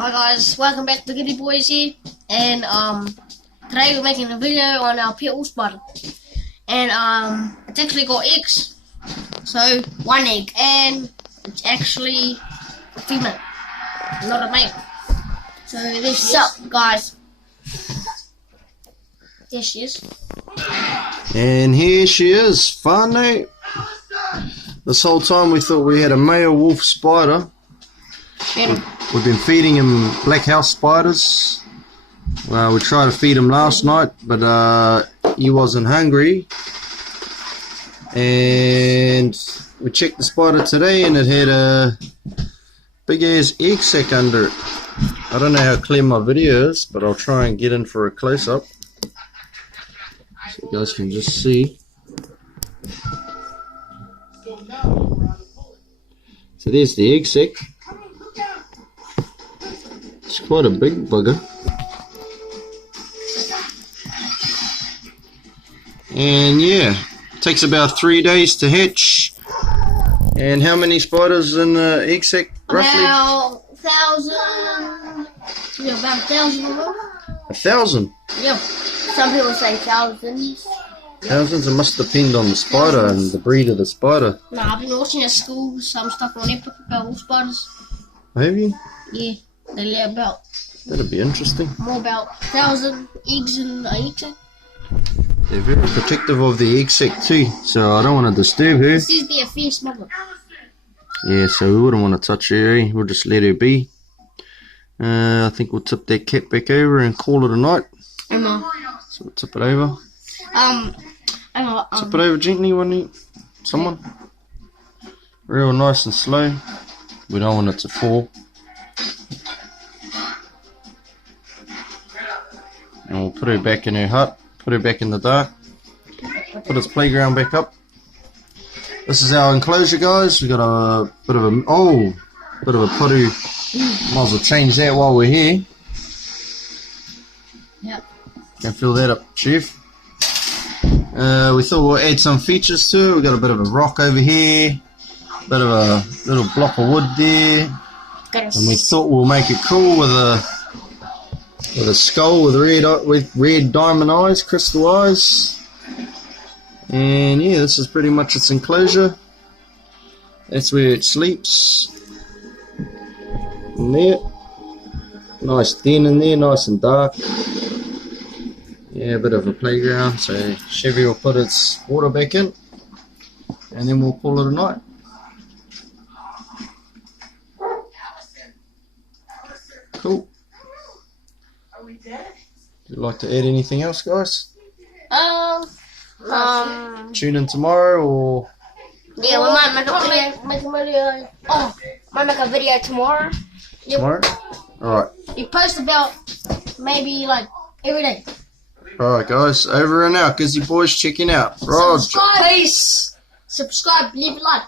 Hi guys, welcome back to Gizzy Boys here, and today we're making a video on our pet wolf spider, and it's actually got eggs, so one egg, and it's actually a female, not a male. So this up, guys. There she is. And here she is, finally. This whole time we thought we had a male wolf spider. We've been feeding him black house spiders. We tried to feed him last night, but he wasn't hungry. And we checked the spider today and it had a big ass egg sac under it. I don't know how clear my video is, but I'll try and get in for a close up so you guys can just see. So there's the egg sac. It's quite a big bugger. And yeah, it takes about 3 days to hatch. And how many spiders in the egg sac roughly? About 1,000. Yeah, about 1,000 or more. 1,000? Yeah. Some people say thousands. Thousands? It must depend on the spider and the breed of the spider. No, I've been watching at school some stuff on Epic about wolf spiders. Have you? Yeah, they lay about. That'd be interesting. More about 1,000 eggs in an egg sac. They're very protective of the egg sac too, so I don't want to disturb her. This is the fierce mother. Yeah, so we wouldn't want to touch her, eh? We'll just let her be. I think we'll tip that cat back over and call it a night. Emma. So we'll tip it over. Tip it over gently, won't you? Someone. Real nice and slow. We don't want it to fall. And we'll put her back in her hut. Put her back in the dark. Put its playground back up. This is our enclosure, guys. We got a bit of a puddle. Might as well change that while we're here. Yep. Can fill that up, Chief. We thought we'll add some features to it. We got a bit of a rock over here, bit of a little block of wood there, and we thought we'll make it cool with a skull with red diamond eyes, crystal eyes. And yeah, this is pretty much its enclosure. That's where it sleeps. In there, nice den in there, nice and dark. Yeah, a bit of a playground. So Chevy will put its water back in, and then we'll call it a night. Cool. Would you like to add anything else, guys? Tune in tomorrow, or yeah, we might make a video. Oh, might make a video tomorrow. Tomorrow? Alright. You post about maybe like every day. Alright guys, over and out. Gizzy Boys checking out. Rog. Subscribe. Peace. Subscribe, leave a like.